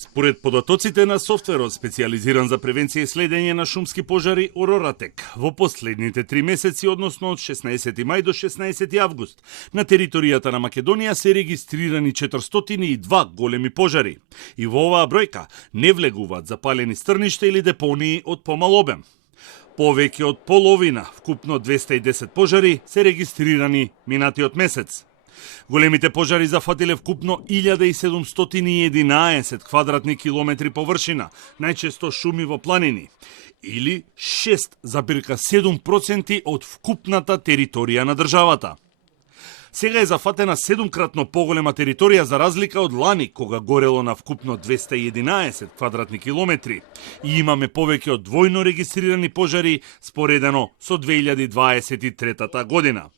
Според податоците на софтверот специјализиран за превенција и следење на шумски пожари Ороратек, во последните 3 месеци, односно од 16 мај до 16 август, на територијата на Македонија се регистрирани 402 големи пожари. И во оваа бројка не влегуваат запалени стрништа или депонии од помал обем. Повеќе од половина, вкупно 210 пожари, се регистрирани минатиот месец. Големите пожари зафатиле вкупно 1711 квадратни километри површина, најчесто шуми во планини, или 6,7% од вкупната територија на државата. Сега е зафатена 7-кратно поголема територија за разлика од лани, кога горело на вкупно 211 квадратни километри. И имаме повеќе од двојно регистрирани пожари споредено со 2023 година.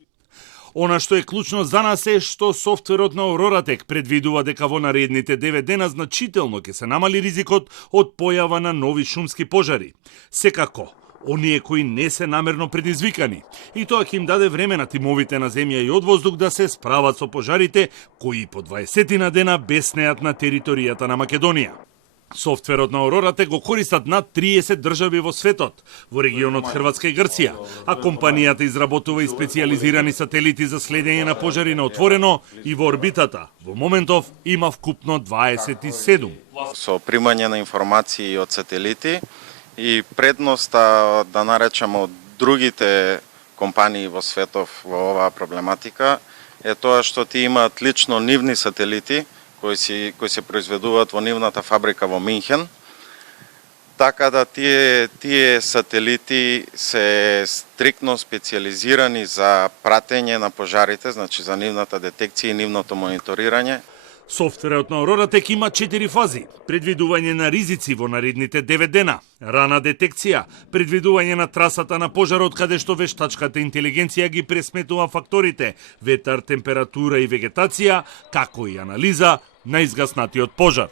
Она што е клучно за нас е што софтверот на Ороратек предвидува дека во наредните 9 дена значително ќе се намали ризикот од појава на нови шумски пожари. Секако, оние кои не се намерно предизвикани. И тоа ќе им даде време на тимовите на земја и од воздух да се справат со пожарите кои по 20 на дена беснеат на територијата на Македонија. Софтверот на Ороратек го користат над 30 држави во светот, во регионот Хрватска и Грција, а компанијата изработува и специјализирани сателити за следење на пожари на отворено и во орбитата. Во моментов има вкупно 27. Со примање на информации од сателити и предноста, да наречеме, од другите компании во светов во оваа проблематика е тоа што ти имаат лично нивни сателити кои се произведуваат во нивната фабрика во Минхен. Така да тие сателити се стриктно специјализирани за пратење на пожарите, значи за нивната детекција и нивното мониторирање. Софтверот на Ороратек има 4 фази. Предвидување на ризици во наредните 9 дена, рана детекција, предвидување на трасата на пожарот каде што вештачката интелигенција ги пресметува факторите, ветар, температура и вегетација, како и анализа на изгаснатиот пожар.